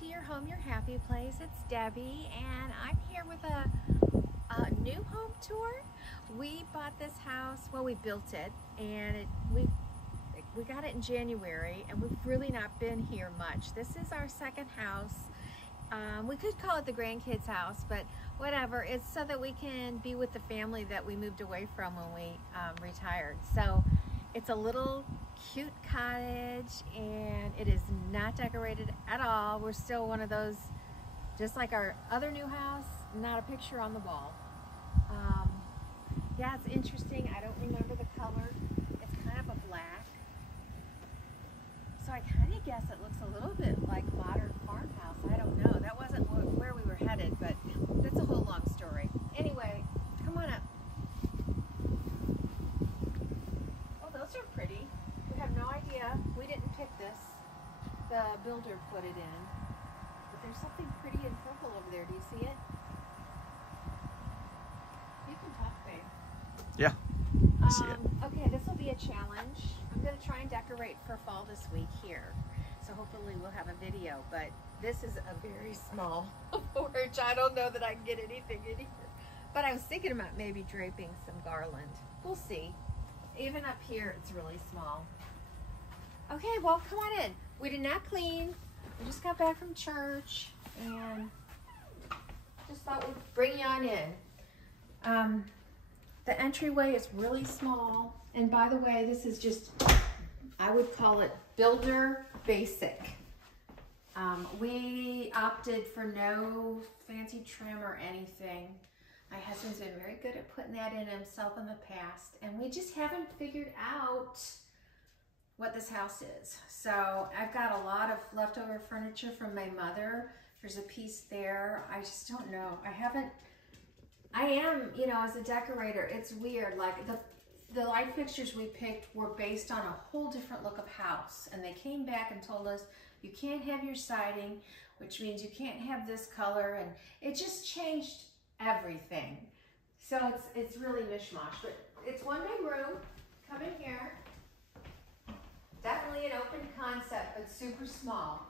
to Your Home, Your Happy Place. It's Debbie, and I'm here with a new home tour. We bought this house, well, we built it, and we got it in January, and we've really not been here much. This is our second house. We could call it the grandkids' house, but whatever. It's so that we can be with the family that we moved away from when we retired. So it's a little cute cottage, and it is not decorated at all. We're still one of those, just like our other new house, not a picture on the wall. Yeah, it's interesting. I don't remember the color. It's kind of a black. So I kind of guess it looks a little bit like modern farmhouse. I don't know. That wasn't where we were headed, but that's a whole long story. Anyway, come on up. Oh, those are pretty. We have no idea. We didn't pick this. The builder put it in. But there's something pretty in purple over there. Do you see it? You can talk, babe. Yeah, I see it. Okay, this will be a challenge. I'm going to try and decorate for fall this week here. So hopefully we'll have a video, but this is a very small porch. I don't know that I can get anything in here. But I was thinking about maybe draping some garland. We'll see. Even up here, it's really small. Okay, well, come on in. We did not clean. We just got back from church, and just thought we'd bring you on in. The entryway is really small. And by the way, this is just, I would call it builder basic. We opted for no fancy trim or anything. My husband's been very good at putting that in himself in the past, and we just haven't figured out what this house is. So I've got a lot of leftover furniture from my mother. There's a piece there. I just don't know. I am, you know, as a decorator, it's weird. Like the light fixtures we picked were based on a whole different look of house, and they came back and told us you can't have your siding, which means you can't have this color, and it just changed everything. So it's really mishmash, but it's one big room. Come in here. Definitely an open concept, but super small.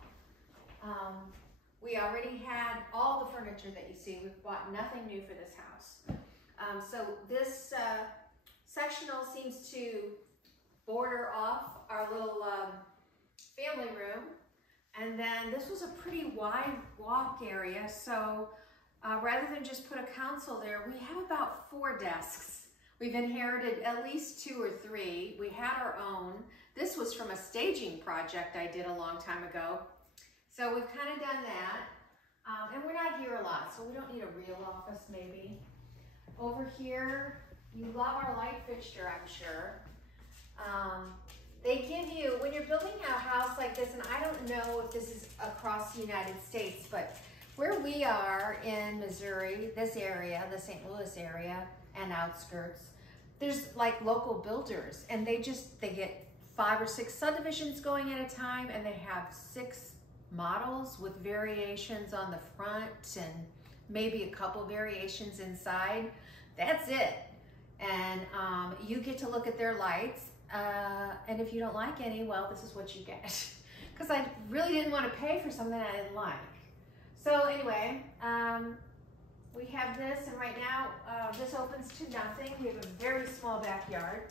We already had all the furniture that you see. We've bought nothing new for this house. So this sectional seems to border off our little family room. And then this was a pretty wide walk area. So rather than just put a console there, we have about 4 desks. We've inherited at least 2 or 3. We had our own. This was from a staging project I did a long time ago. So we've kind of done that. And we're not here a lot, so we don't need a real office maybe. Over here, you love our light fixture, I'm sure. They give you, when you're building a house like this, and I don't know if this is across the United States, but where we are in Missouri, this area, the St. Louis area and outskirts, there's like local builders, and they get 5 or 6 subdivisions going at a time, and they have 6 models with variations on the front and maybe a couple variations inside. That's it. And you get to look at their lights, and if you don't like any, well, this is what you get. Because I really didn't want to pay for something I didn't like. So anyway, we have this, and right now this opens to nothing. We have a very small backyard.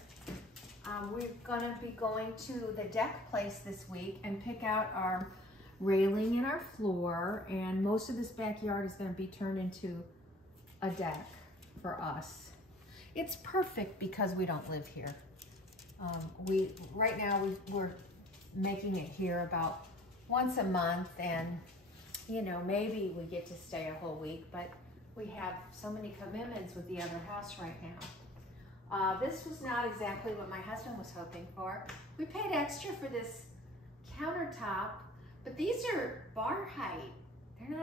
We're gonna be going to the deck place this week and pick out our railing and our floor, and most of this backyard is going to be turned into a deck for us. It's perfect because we don't live here. Right now we're making it here about once a month, and you know, maybe we get to stay a whole week, but we have so many commitments with the other house right now. This was not exactly what my husband was hoping for. We paid extra for this countertop, but these are bar height. They're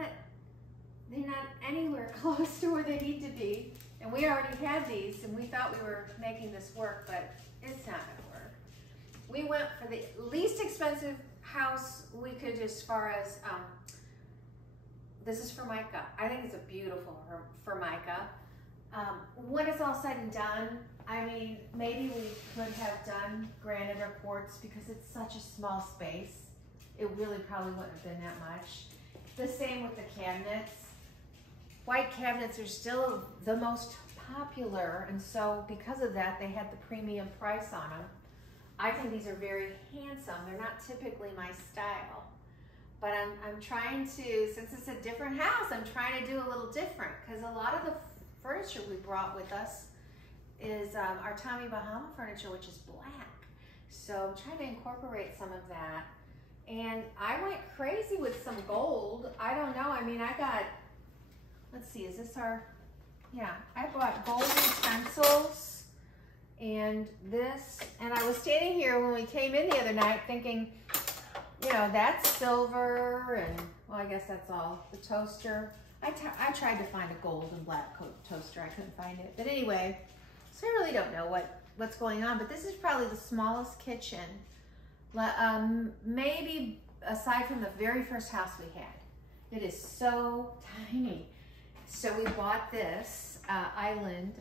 not anywhere close to where they need to be. And we already had these, and we thought we were making this work, but it's not gonna work. We went for the least expensive house we could, as far as, this is Formica. I think it's a beautiful Formica. When it's all said and done, I mean, maybe we could have done granite or quartz because it's such a small space. It really probably wouldn't have been that much. The same with the cabinets. White cabinets are still the most popular, and so because of that, they had the premium price on them. I think these are very handsome. They're not typically my style, but I'm trying to, since it's a different house, I'm trying to do a little different, because a lot of the furniture we brought with us is our Tommy Bahama furniture, which is black. So I'm trying to incorporate some of that. And I went crazy with some gold. I don't know, I mean, I got, let's see, is this our, yeah, I bought gold utensils and this, and I was standing here when we came in the other night thinking, you know, that's silver, and well, I guess that's all. The toaster, I tried to find a gold and black toaster, I couldn't find it. But anyway, so I really don't know what's going on, but this is probably the smallest kitchen, maybe aside from the very first house we had. It is so tiny. So we bought this island.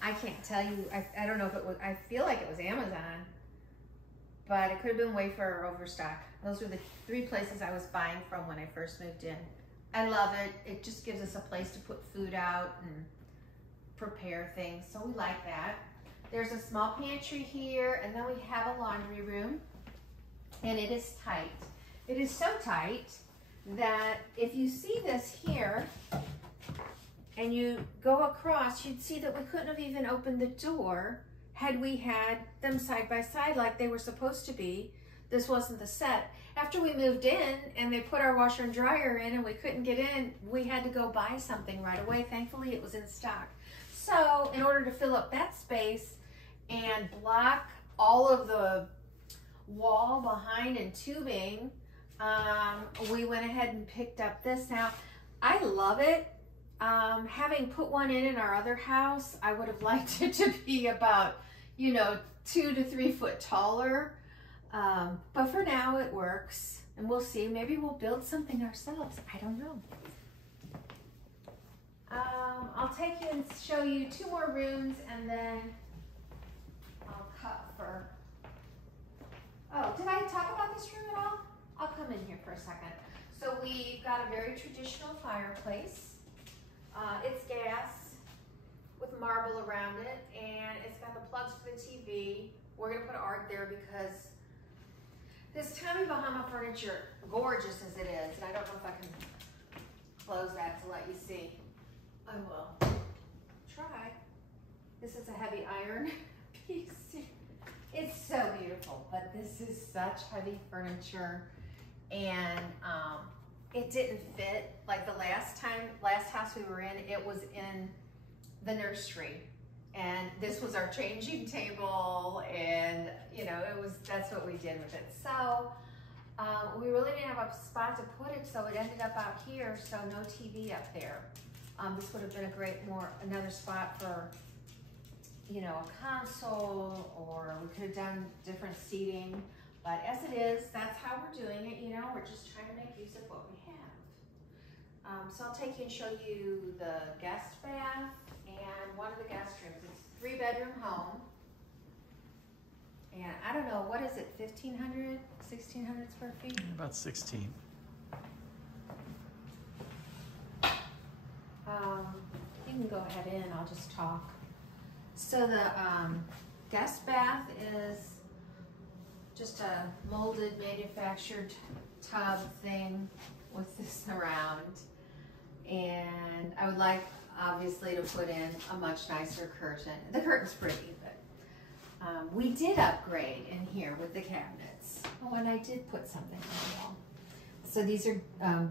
I can't tell you, I don't know if it was, I feel like it was Amazon, but it could have been Wayfair or Overstock. Those were the 3 places I was buying from when I first moved in. I love it. It just gives us a place to put food out and prepare things, so we like that. There's a small pantry here, and then we have a laundry room, and it is tight. It is so tight that if you see this here and you go across, you'd see that we couldn't have even opened the door had we had them side by side like they were supposed to be. This wasn't the set. After we moved in and they put our washer and dryer in and we couldn't get in, we had to go buy something right away. Thankfully, it was in stock. So in order to fill up that space and block all of the wall behind and tubing, we went ahead and picked up this. Now, I love it. Having put one in our other house, I would have liked it to be about, you know, 2 to 3 foot taller. But for now it works, and we'll see. Maybe we'll build something ourselves. I don't know. I'll take you and show you 2 more rooms, and then I'll cut for, oh, did I talk about this room at all? I'll come in here for a second. So we've got a very traditional fireplace. It's gas with marble around it, and it's got the plugs for the TV. We're gonna put art there because this Tommy Bahama furniture, gorgeous as it is, and I don't know if I can close that to let you see. I will try. This is a heavy iron piece. It's so beautiful, but this is such heavy furniture, and it didn't fit. Like the last house we were in, it was in the nursery, and this was our changing table, and you know, that's what we did with it. So we really didn't have a spot to put it, so it ended up out here, so no TV up there. This would have been a great another spot for, you know, a console, or we could have done different seating. But as it is, that's how we're doing it, you know, we're just trying to make use of what we have. So I'll take you and show you the guest bath and one of the guest rooms. It's a 3-bedroom home. And I don't know, what is it, 1,500, 1,600 square feet? About 16. You can go ahead in, I'll just talk. So the guest bath is just a molded, manufactured tub thing with this around. And I would like, obviously, to put in a much nicer curtain. The curtain's pretty, but we did upgrade in here with the cabinets. Oh, and I did put something on the wall. So these are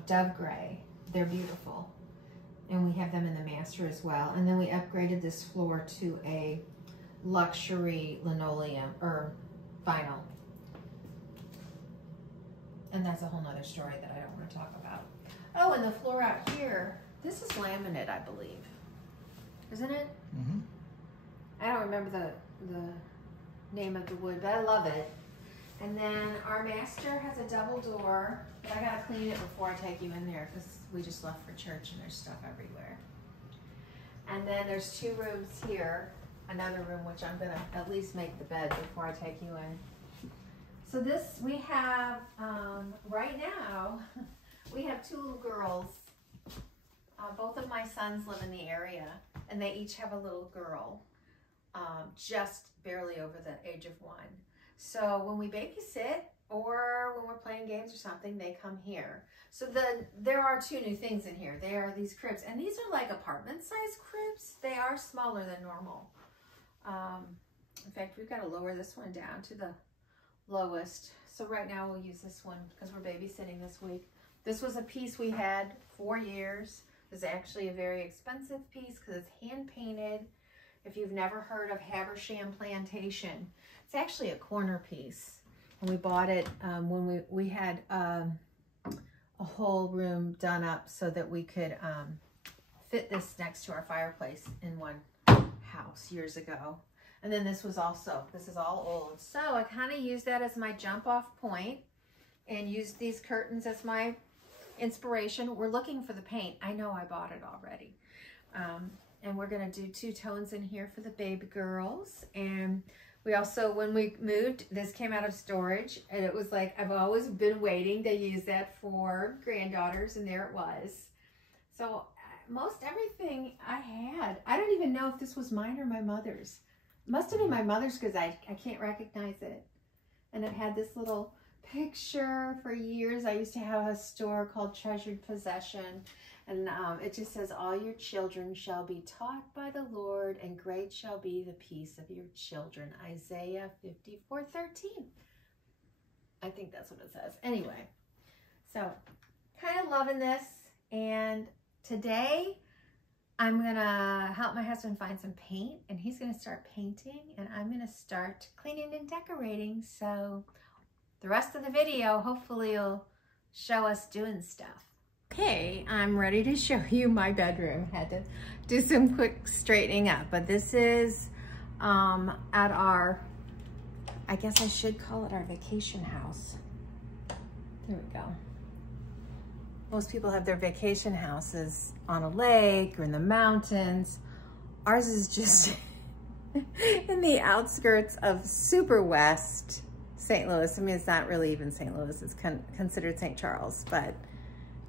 dove gray. They're beautiful. And we have them in the master as well. And then we upgraded this floor to a luxury linoleum, or vinyl. And that's a whole nother story that I don't want to talk about. Oh, and the floor out here, this is laminate, I believe. Isn't it? Mm-hmm. I don't remember the name of the wood, but I love it. And then our master has a double door, but I gotta clean it before I take you in there because we just left for church and there's stuff everywhere. And then there's 2 rooms here, another room which I'm gonna at least make the bed before I take you in. So this, we have, right now, we have 2 little girls. Both of my sons live in the area, and they each have a little girl, just barely over the age of 1. So when we babysit or when we're playing games or something, they come here. So there are 2 new things in here. There are these cribs, and these are like apartment-sized cribs. They are smaller than normal. In fact, we've got to lower this one down to the lowest. So right now we'll use this one because we're babysitting this week. This was a piece we had 4 years. It's actually a very expensive piece because it's hand painted. If you've never heard of Habersham Plantation, it's actually a corner piece. And we bought it when we had a whole room done up so that we could fit this next to our fireplace in one house years ago. And then this is all old. So I kind of used that as my jump off point and used these curtains as my inspiration. We're looking for the paint. I know I bought it already. And we're gonna do 2 tones in here for the baby girls. And we also, when we moved, this came out of storage, and it was like, I've always been waiting to use that for granddaughters, and there it was. So most everything I had, I don't even know if this was mine or my mother's. It must have been my mother's because I can't recognize it. And it had this little picture for years. I used to have a store called Treasured Possession, and it just says, all your children shall be taught by the Lord, and great shall be the peace of your children. Isaiah 54:13. I think that's what it says. Anyway, so kind of loving this, and today I'm gonna help my husband find some paint, and he's gonna start painting, and I'm gonna start cleaning and decorating. So the rest of the video hopefully will show us doing stuff. Okay, I'm ready to show you my bedroom. Had to do some quick straightening up, but this is at our, I guess I should call it our vacation house. There we go. Most people have their vacation houses on a lake or in the mountains. Ours is just in the outskirts of super west St. Louis. I mean, it's not really even St. Louis, it's considered St. Charles, but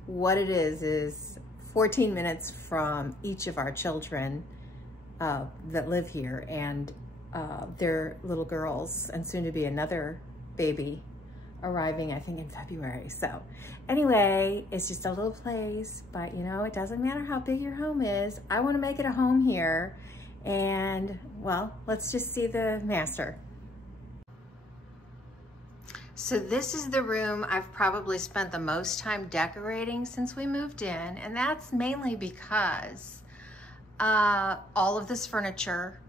what it is 14 minutes from each of our children that live here, and their little girls, and soon to be another baby arriving, I think, in February. So anyway, it's just a little place, but you know, it doesn't matter how big your home is. I want to make it a home here. And well, let's just see the master. So this is the room I've probably spent the most time decorating since we moved in, and that's mainly because all of this furniture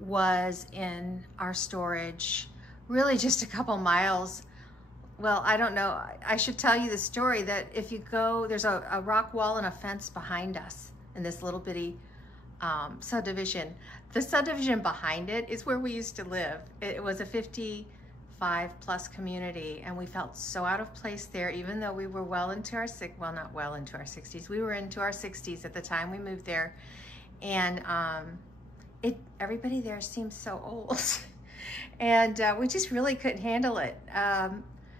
was in our storage really just a couple miles. Well, I don't know, I should tell you the story that if you go, there's a rock wall and a fence behind us in this little bitty subdivision. The subdivision behind it is where we used to live. It was a 55+ community, and we felt so out of place there, even though we were well into our, well, not well into our 60s. We were into our 60s at the time we moved there. And everybody there seemed so old. And we just really couldn't handle it.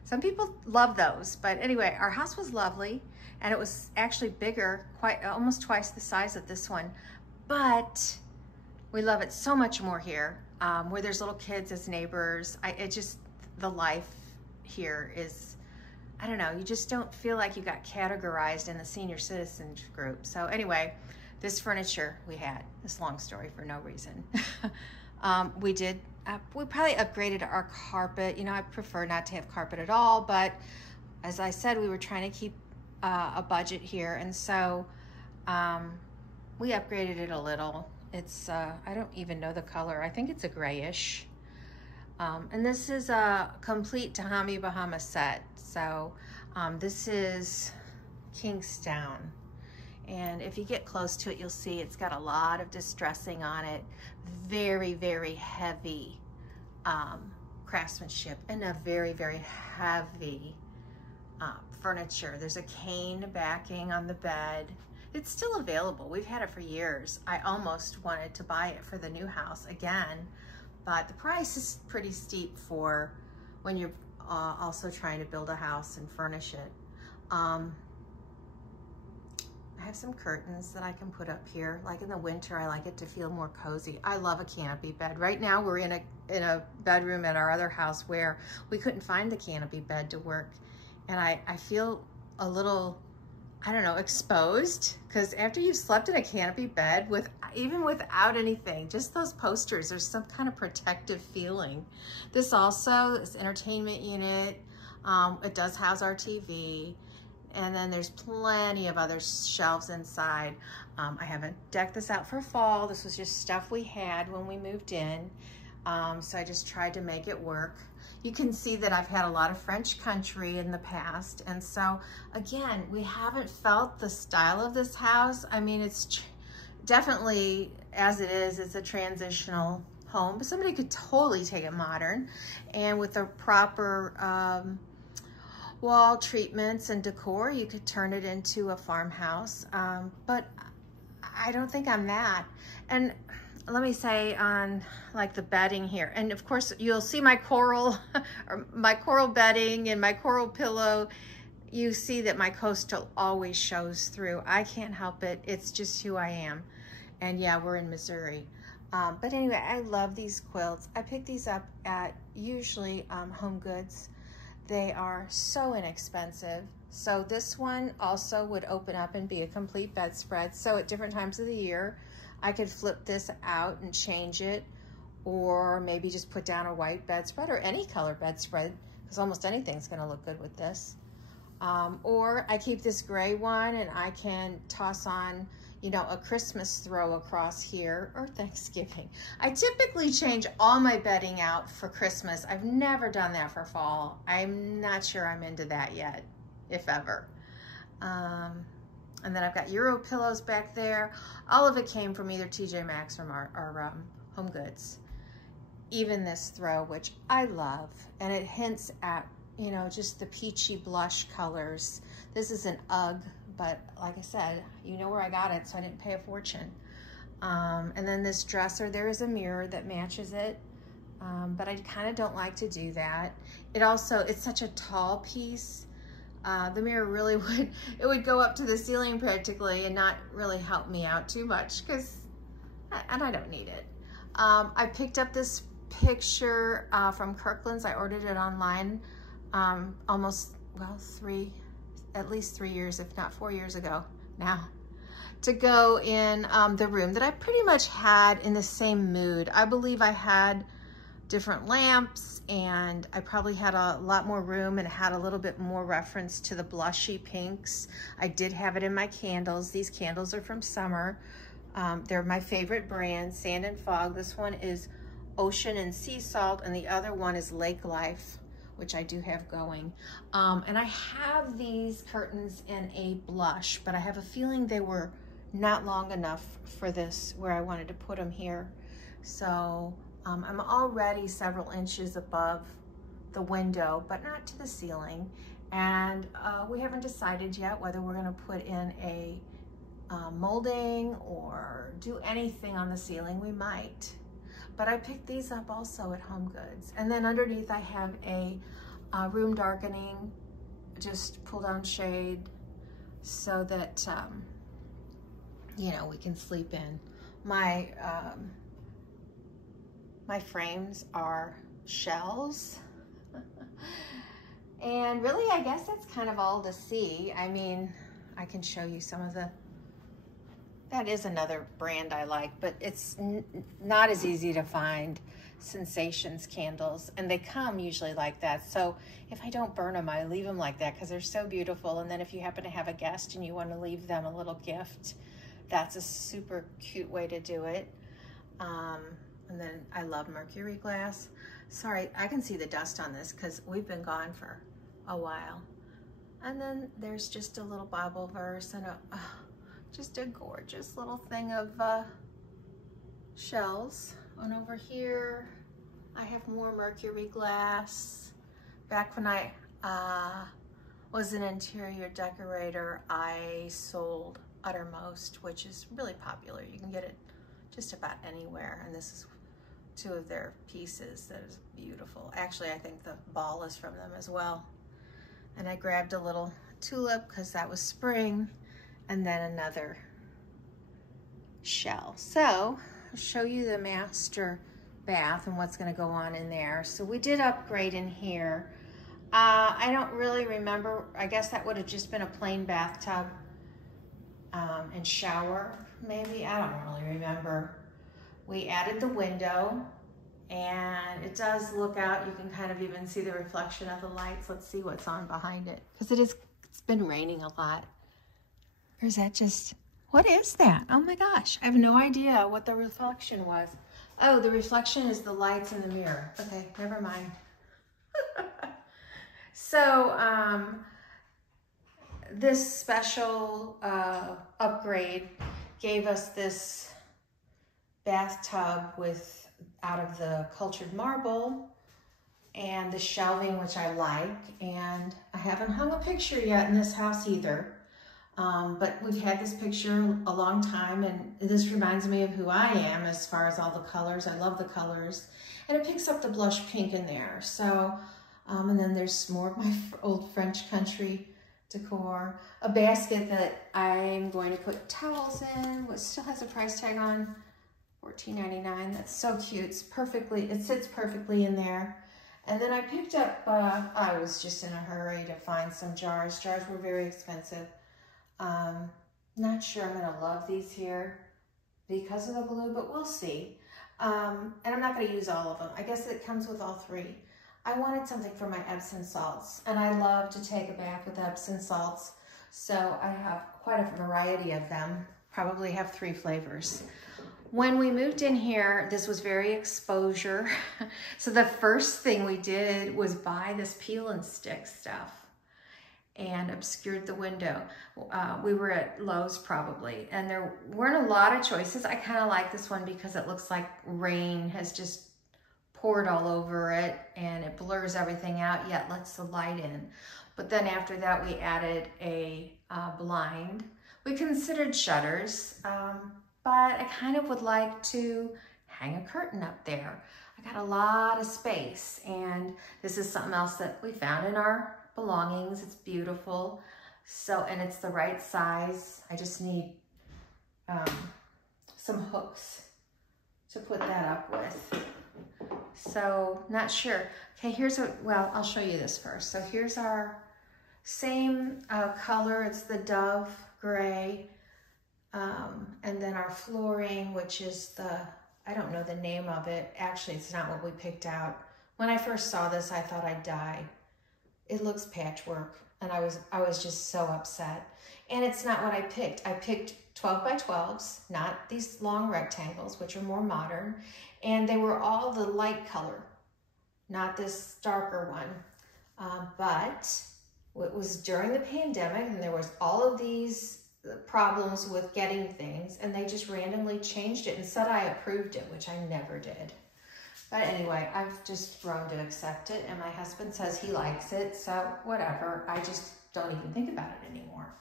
Some people love those, but anyway, our house was lovely, and it was actually bigger, almost twice the size of this one, but we love it so much more here, where there's little kids as neighbors. The life here is, I don't know, you just don't feel like you got categorized in the senior citizens group. So anyway, this furniture we had, this long story for no reason. We probably upgraded our carpet. You know, I prefer not to have carpet at all, but as I said, we were trying to keep a budget here, and so we upgraded it a little. It's, I don't even know the color. I think it's a grayish. And this is a complete Tommy Bahama set. So this is Kingstown. And if you get close to it, you'll see it's got a lot of distressing on it. Very, very heavy craftsmanship, and a very, very heavy furniture. There's a cane backing on the bed. It's still available. We've had it for years. I almost wanted to buy it for the new house again, but the price is pretty steep for when you're also trying to build a house and furnish it. I have some curtains that I can put up here. Like in the winter, I like it to feel more cozy. I love a canopy bed. Right now, we're in a bedroom at our other house where we couldn't find the canopy bed to work. And I feel a little, I don't know, exposed, because after you've slept in a canopy bed, even without anything, just those posters, there's some kind of protective feeling. This also, this entertainment unit, it does house our TV. And then there's plenty of other shelves inside. I haven't decked this out for fall. This was just stuff we had when we moved in. So I just tried to make it work. You can see that I've had a lot of French country in the past. And so again, we haven't felt the style of this house. I mean, it's definitely, as it is, it's a transitional home, but somebody could totally take it modern. And with the proper, wall treatments and decor, you could turn it into a farmhouse, but I don't think I'm that. And let me say on like the bedding here, and of course you'll see my coral or my coral bedding and my coral pillow. You see that my coastal always shows through. I can't help it. It's just who I am. And yeah, we're in Missouri. But anyway, I love these quilts. I pick these up at usually Home Goods. They are so inexpensive. So this one also would open up and be a complete bedspread. So at different times of the year, I could flip this out and change it, or maybe just put down a white bedspread or any color bedspread, because almost anything's gonna look good with this. Or I keep this gray one and I can toss on, you know, a Christmas throw across here, or Thanksgiving. I typically change all my bedding out for Christmas. I've never done that for fall. I'm not sure I'm into that yet, if ever. And then I've got Euro pillows back there. All of it came from either TJ Maxx or Home Goods. Even this throw, which I love, and it hints at, you know, just the peachy blush colors. This is an UGG, but like I said, you know where I got it, so I didn't pay a fortune. And then this dresser, there is a mirror that matches it, but I kind of don't like to do that. It also, it's such a tall piece. The mirror really would go up to the ceiling practically and not really help me out too much, and I don't need it. I picked up this picture from Kirkland's. I ordered it online almost, well, at least 3 years, if not 4 years ago now, to go in the room that I pretty much had in the same mood. I believe I had different lamps, and I probably had a lot more room and had a little bit more reference to the blushy pinks. I did have it in my candles. These candles are from summer. They're my favorite brand, Sand and Fog. This one is Ocean and Sea Salt, and the other one is Lake Life, which I do have going. And I have these curtains in a blush, but I have a feeling they were not long enough for this, where I wanted to put them here. So I'm already several inches above the window, but not to the ceiling. And we haven't decided yet whether we're gonna put in a molding or do anything on the ceiling. We might. But I picked these up also at Home Goods. And then underneath I have a room darkening, just pull down shade so that, you know, we can sleep in. My frames are shells. And really, I guess that's kind of all to see. I mean, I can show you some of that is another brand I like, but it's not as easy to find. Sensations candles, and they come usually like that. So if I don't burn them, I leave them like that because they're so beautiful. And then if you happen to have a guest and you want to leave them a little gift, that's a super cute way to do it. And then I love mercury glass. Sorry, I can see the dust on this because we've been gone for a while. And then there's just a little Bible verse and just a gorgeous little thing of shells. And over here, I have more mercury glass. Back when I was an interior decorator, I sold Uttermost, which is really popular. You can get it just about anywhere. And this is two of their pieces. That is beautiful. Actually, I think the ball is from them as well. And I grabbed a little tulip because that was spring, and then another shell. So I'll show you the master bath and what's going to go on in there. So we did upgrade in here. I don't really remember. I guess that would have just been a plain bathtub and shower, maybe. I don't really remember. We added the window, and it does look out. You can kind of even see the reflection of the lights. Let's see what's on behind it, because it's been raining a lot. Or is that just, what is that? Oh my gosh, I have no idea what the reflection was. Oh, the reflection is the lights in the mirror. Okay, never mind. So, this special upgrade gave us this bathtub with out of the cultured marble and the shelving, which I like. And I haven't hung a picture yet in this house either. But we've had this picture a long time, and this reminds me of who I am as far as all the colors. I love the colors. And it picks up the blush pink in there. So, and then there's more of my old French country decor. A basket that I'm going to put towels in, which still has a price tag on, $14.99. That's so cute. It sits perfectly in there. And then I picked up, I was just in a hurry to find some jars. Jars were very expensive. Not sure I'm gonna love these here because of the blue, but we'll see. And I'm not gonna use all of them. I guess it comes with all three. I wanted something for my Epsom salts, and I love to take a bath with Epsom salts. So I have quite a variety of them, probably have 3 flavors. When we moved in here, this was very exposure. So the first thing we did was buy this peel and stick stuff and obscured the window. We were at Lowe's probably, and there weren't a lot of choices. I kind of like this one because it looks like rain has just poured all over it, and it blurs everything out yet lets the light in. But then after that, we added a blind. We considered shutters, but I kind of would like to hang a curtain up there. I got a lot of space, and this is something else that we found in our belongings. It's beautiful. So, and it's the right size. I just need some hooks to put that up with. So, not sure. Okay, well, I'll show you this first. So here's our same color. It's the Dove Gray. And then our flooring, which is I don't know the name of it. Actually, it's not what we picked out. When I first saw this, I thought I'd die. It looks patchwork, and I was just so upset. And it's not what I picked. I picked 12 by 12s, not these long rectangles, which are more modern. And they were all the light color, not this darker one. But it was during the pandemic, and there was all of these problems with getting things, and they just randomly changed it and said I approved it, which I never did. But anyway, I've just grown to accept it, and my husband says he likes it, so whatever. I just don't even think about it anymore.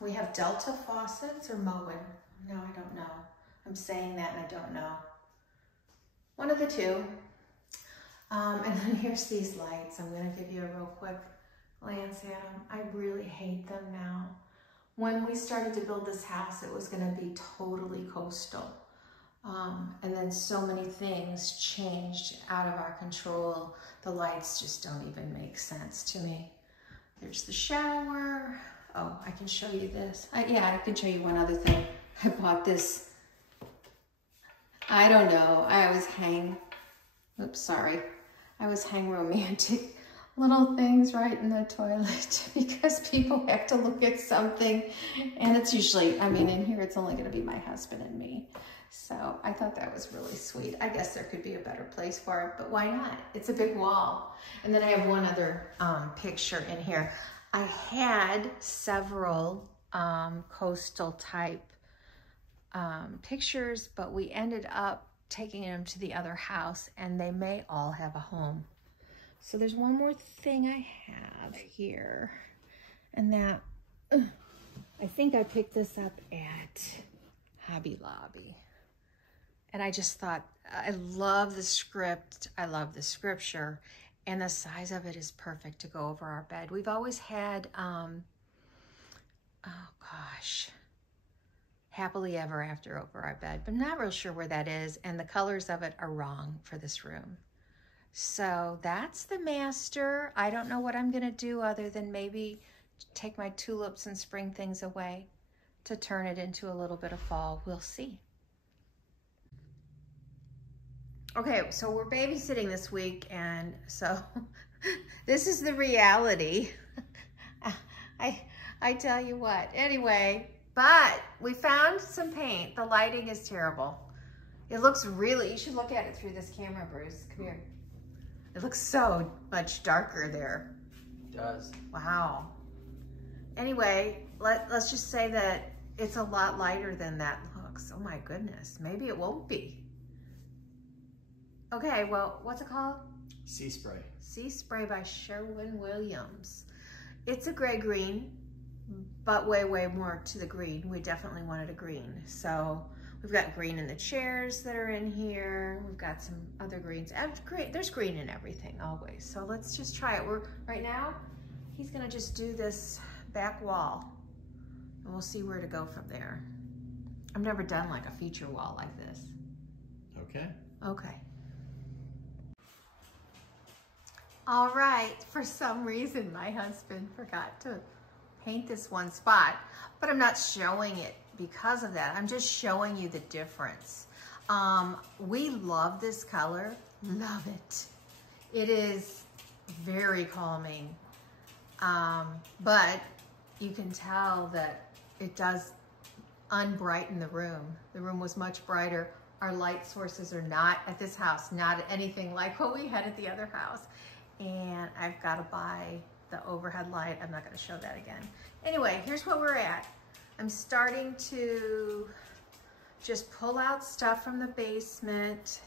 We have Delta faucets or Moen. No, I don't know. I'm saying that and I don't know. One of the two. And then here's these lights. I'm going to give you a real quick glance at them. I really hate them now. When we started to build this house, it was going to be totally coastal. And then so many things changed out of our control. The lights just don't even make sense to me. There's the shower. Oh, I can show you this. Yeah, I can show you one other thing. I bought this. I don't know. I always hang, oops, sorry. I always hang romantic little things right in the toilet because people have to look at something, and it's usually, I mean, in here it's only going to be my husband and me. So I thought that was really sweet. I guess there could be a better place for it, but why not? It's a big wall. And then I have one other picture in here. I had several coastal type pictures, but we ended up taking them to the other house, and they may all have a home. So there's one more thing I have here, and that, I think I picked this up at Hobby Lobby. And I just thought, I love the script. I love the scripture. And the size of it is perfect to go over our bed. We've always had, oh gosh, happily ever after over our bed, but I'm not real sure where that is. And the colors of it are wrong for this room. So that's the master. I don't know what I'm gonna do other than maybe take my tulips and spring things away to turn it into a little bit of fall. We'll see. Okay, so we're babysitting this week, and so this is the reality. I tell you what. Anyway, but we found some paint. The lighting is terrible. It looks really, you should look at it through this camera, Bruce. Come here. It looks so much darker there. It does. Wow. Anyway, let's just say that it's a lot lighter than that looks. Oh my goodness, maybe it won't be. Okay, well, what's it called? Sea Spray. Sea Spray by Sherwin-Williams. It's a gray-green, but way, way more to the green. We definitely wanted a green. So we've got green in the chairs that are in here. We've got some other greens. There's green in everything, always. So let's just try it. Right now, he's gonna just do this back wall, and we'll see where to go from there. I've never done like a feature wall like this. Okay. Okay. All right, for some reason, my husband forgot to paint this one spot, but I'm not showing it because of that. I'm just showing you the difference. We love this color, love it. It is very calming, but you can tell that it does unbrighten the room. The room was much brighter. Our light sources are not at this house, not anything like what we had at the other house. And I've got to buy the overhead light. I'm not going to show that again. Anyway, here's what we're at. I'm starting to just pull out stuff from the basement.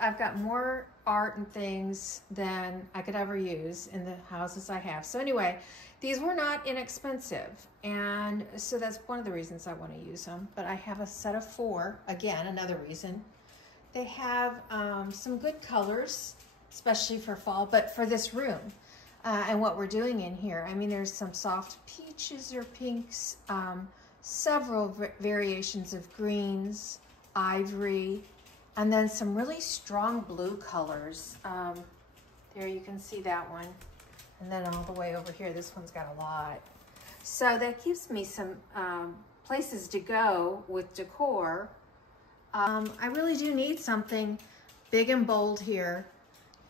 I've got more art and things than I could ever use in the houses I have. So anyway, these were not inexpensive. And so that's one of the reasons I want to use them. But I have a set of 4, again, another reason. They have some good colors, especially for fall, but for this room and what we're doing in here. I mean, there's some soft peaches or pinks, several variations of greens, ivory, and then some really strong blue colors. There you can see that one. And then all the way over here, this one's got a lot. So that gives me some places to go with decor. I really do need something big and bold here.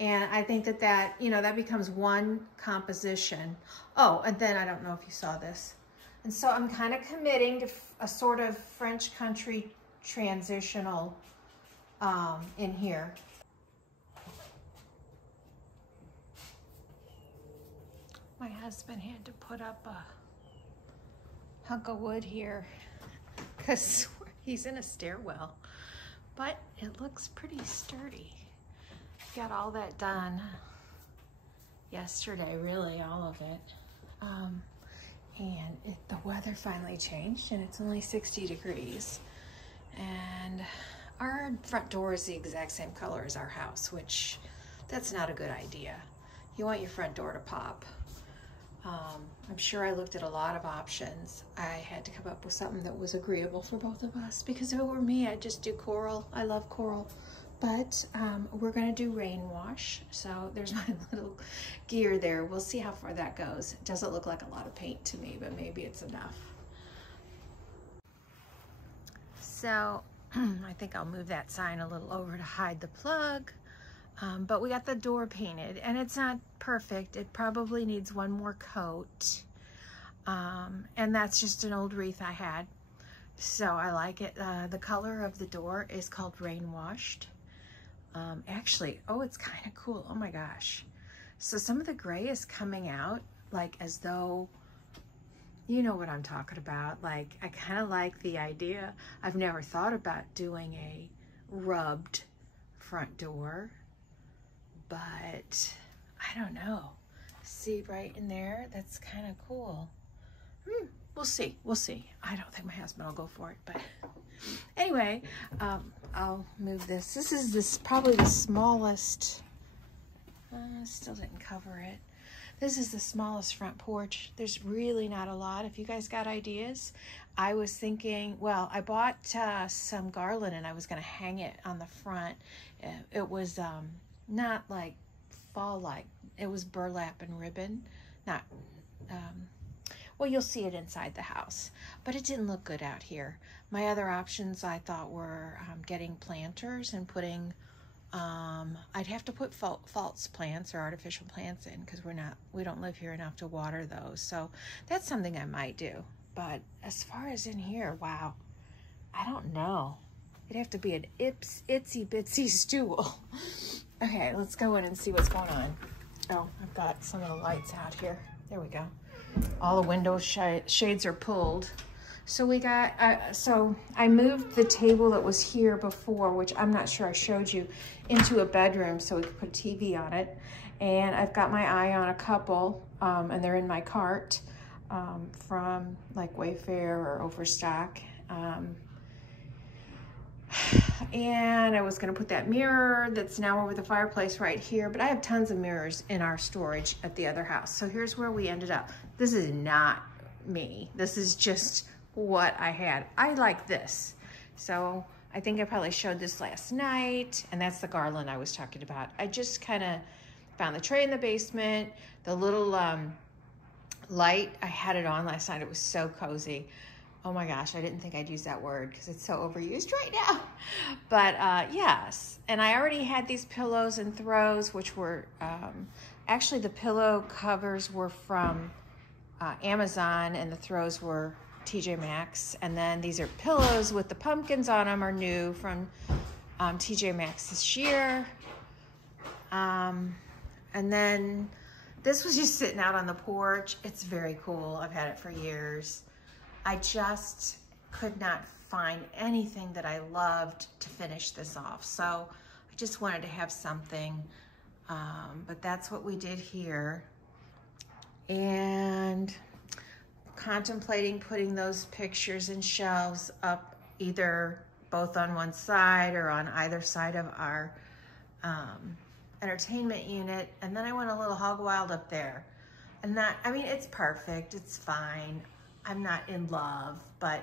And I think that becomes one composition. Oh, and then I don't know if you saw this. And so I'm kind of committing to a sort of French country transitional in here. My husband had to put up a hunk of wood here because he's in a stairwell, but it looks pretty sturdy. Got all that done yesterday, really, all of it. And the weather finally changed, and it's only 60 degrees. And our front door is the exact same color as our house, which that's not a good idea. You want your front door to pop. I'm sure I looked at a lot of options. I had to come up with something that was agreeable for both of us, because if it were me, I'd just do coral. I love coral. But we're gonna do rain wash. So there's my little gear there. We'll see how far that goes. It doesn't look like a lot of paint to me, but maybe it's enough. So I think I'll move that sign a little over to hide the plug. But we got the door painted, and it's not perfect. It probably needs one more coat. And that's just an old wreath I had. So I like it. The color of the door is called Rain Washed. Actually, oh, it's kind of cool. Oh my gosh. So some of the gray is coming out like as though, you know what I'm talking about. Like, I kind of like the idea. I've never thought about doing a rubbed front door, but I don't know. See right in there? That's kind of cool. we'll see. We'll see. I don't think my husband will go for it, but anyway, I'll move this. This is probably the smallest. Still didn't cover it. This is the smallest front porch. There's really not a lot. If you guys got ideas, I was thinking, well, I bought some garland and I was going to hang it on the front. It was not like fall-like. It was burlap and ribbon. Not, well, you'll see it inside the house, but it didn't look good out here. My other options I thought were getting planters and putting, I'd have to put false plants or artificial plants in because we don't live here enough to water those. So that's something I might do. But as far as in here, wow, I don't know. It'd have to be an itsy bitsy stool. Okay, let's go in and see what's going on. Oh, I've got some of the lights out here. There we go. All the window shades are pulled. So we got, so I moved the table that was here before, which I'm not sure I showed you, into a bedroom so we could put a TV on it. And I've got my eye on a couple, and they're in my cart from like Wayfair or Overstock. And I was gonna put that mirror that's now over the fireplace right here, but I have tons of mirrors in our storage at the other house. So here's where we ended up. This is not me. This is just what I had. I like this. So I think I probably showed this last night, and that's the garland I was talking about. I just kind of found the tray in the basement, the little light. I had it on last night. It was so cozy. Oh my gosh, I didn't think I'd use that word because it's so overused right now. But yes, and I already had these pillows and throws, which were, actually the pillow covers were from Amazon and the throws were TJ Maxx. And then these are pillows with the pumpkins on them are new from TJ Maxx this year. And then this was just sitting out on the porch. It's very cool. I've had it for years. I just could not find anything that I loved to finish this off. So I just wanted to have something, but that's what we did here. And contemplating putting those pictures and shelves up either both on one side or on either side of our entertainment unit. And then I went a little hog wild up there. And that, I mean, it's perfect, it's fine. I'm not in love, but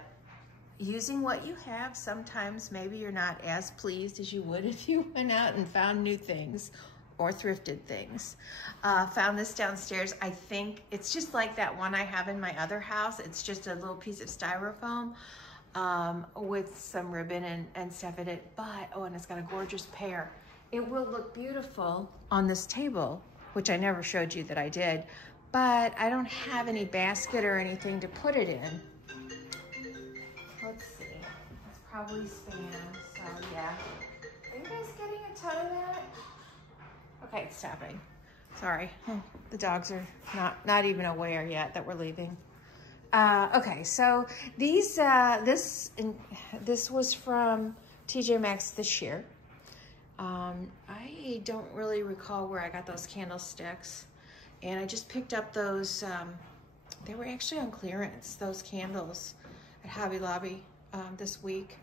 using what you have, sometimes maybe you're not as pleased as you would if you went out and found new things or thrifted things. Found this downstairs. I think it's just like that one I have in my other house. It's just a little piece of styrofoam with some ribbon and stuff in it, but, oh, and it's got a gorgeous pear. It will look beautiful on this table, which I never showed you that I did, but I don't have any basket or anything to put it in. Let's see, it's probably spam, so yeah. Are you guys getting a ton of that? Okay, it's stopping. Sorry, the dogs are not even aware yet that we're leaving. Okay, so these, this was from TJ Maxx this year. I don't really recall where I got those candlesticks. And I just picked up those, they were actually on clearance, those candles at Hobby Lobby this week.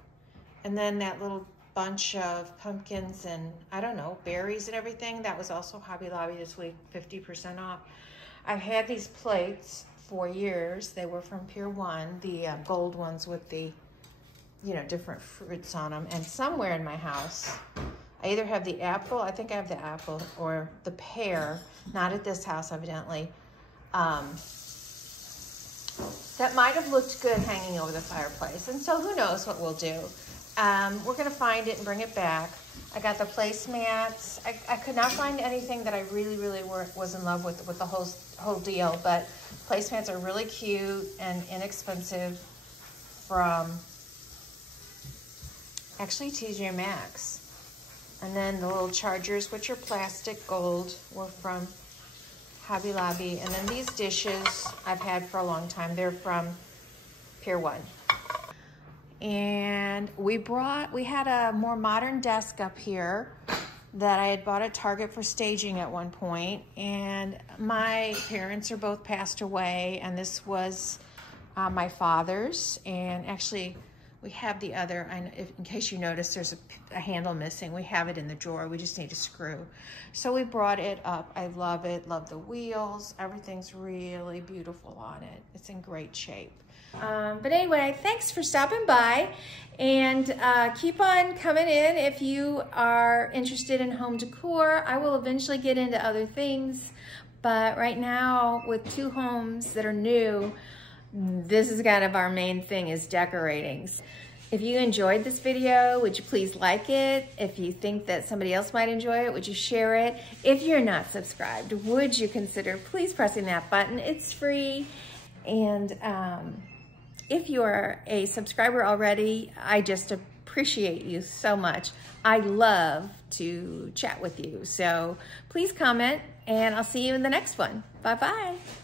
And then that little bunch of pumpkins and, I don't know, berries and everything, that was also Hobby Lobby this week, 50% off. I've had these plates for years. They were from Pier 1, the gold ones with the, you know, different fruits on them. And somewhere in my house, I either have the apple, I think I have the apple, or the pear, not at this house evidently. That might have looked good hanging over the fireplace. And so who knows what we'll do. We're gonna find it and bring it back. I got the placemats. I could not find anything that I really was in love with the whole deal, but placemats are really cute and inexpensive from actually TJ Maxx. And then the little chargers, which are plastic gold, were from Hobby Lobby. And then these dishes I've had for a long time. They're from Pier 1. And we had a more modern desk up here that I had bought at Target for staging at one point. And my parents are both passed away, and this was my father's, and actually we have the other, in case you notice there's a handle missing, we have it in the drawer, we just need a screw. So we brought it up. I love it, love the wheels, everything's really beautiful on it. It's in great shape. But anyway, thanks for stopping by, and keep on coming in if you are interested in home decor. I will eventually get into other things, but right now with 2 homes that are new, this is kind of our main thing, is decorating. If you enjoyed this video, would you please like it? If you think that somebody else might enjoy it, would you share it? If you're not subscribed, would you consider please pressing that button? It's free. And if you are a subscriber already, I just appreciate you so much. I love to chat with you. So please comment, and I'll see you in the next one. Bye-bye.